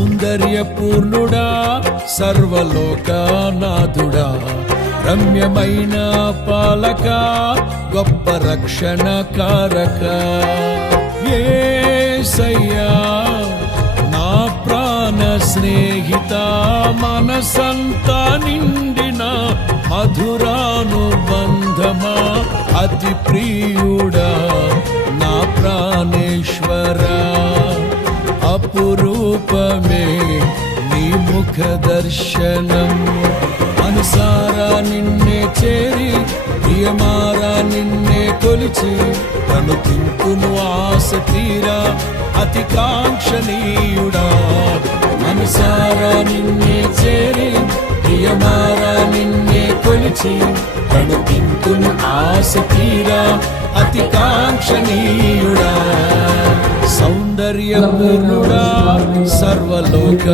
సౌందర్యపూర్ణుడా సర్వలోకనాథుడా రమ్యమైన పాలక గొప్ప రక్షణ కారక యేసయ్యా నా ప్రాణ స్నేహిత మనసంతా నిండిన మధురానుబంధమా అతి ప్రియుడా నా ప్రాణేశ్వరా అపురూపమే నీ ముఖ దర్శనం అనుసారా నిన్నే చేరి ప్రియమారా నిన్నే కొలిచి తను తింపును ఆశ తీరా అతి కాంక్షణీయుడా అనుసారా నిన్నే చేరి ప్రియమారా నిన్నే కొలిచి తను తింపును ఆశ తీరా అతి కాంక్షణీయుడా సౌందర్యపూర్ణుడా సర్వలోక